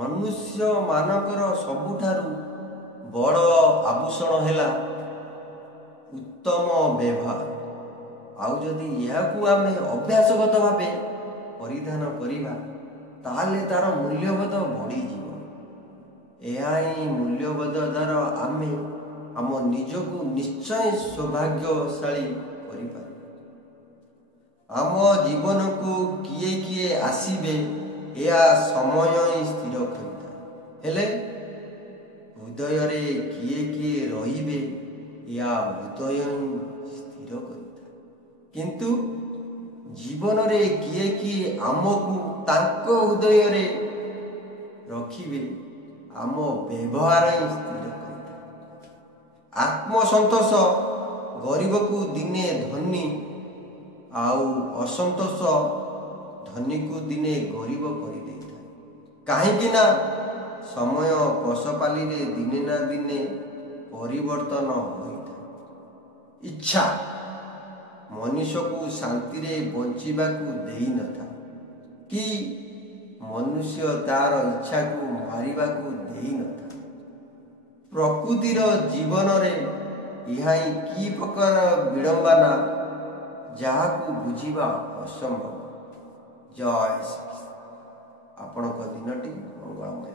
मनुष्य मानकर सबुठारु बड़ आभूषण है उत्तम व्यवहार। आउ जदि यह आमे अभ्यासगत भाव परिधान करिबा ताले तार मूल्यबोध बढ़ीजीव। यह ही मूल्यबोध द्वारा आमे आम निजको निश्चय सौभाग्यशाली करिपार। आम जीवन को किए किए आसीबे या समय ही स्थिर करिता, हेले हृदय रे किए किए रहिबे या हृदय स्थिर करिता। किंतु जीवन रे किए किए आमको तांको हृदय रे रखिबे आम व्यवहार ही स्थिर करिता। आत्मसंतोष गरीब को दिने धनी आउ असंतोष धनी को दिने गरीब कर देता। कहीं ना समय पशुपाली रे दिने ना दिने परिवर्तन होता। इच्छा मनुष्य को शांति रे बंचिबा को देई न था कि मनुष्य तार इच्छा को मारिबा को देई न था। प्रकृतिर जीवन रे यह कि प्रकार विडंबना जहाँ को बुझिबा असंभव। जय श्री कृष्ण। आपणक दिनटी मंगलमय।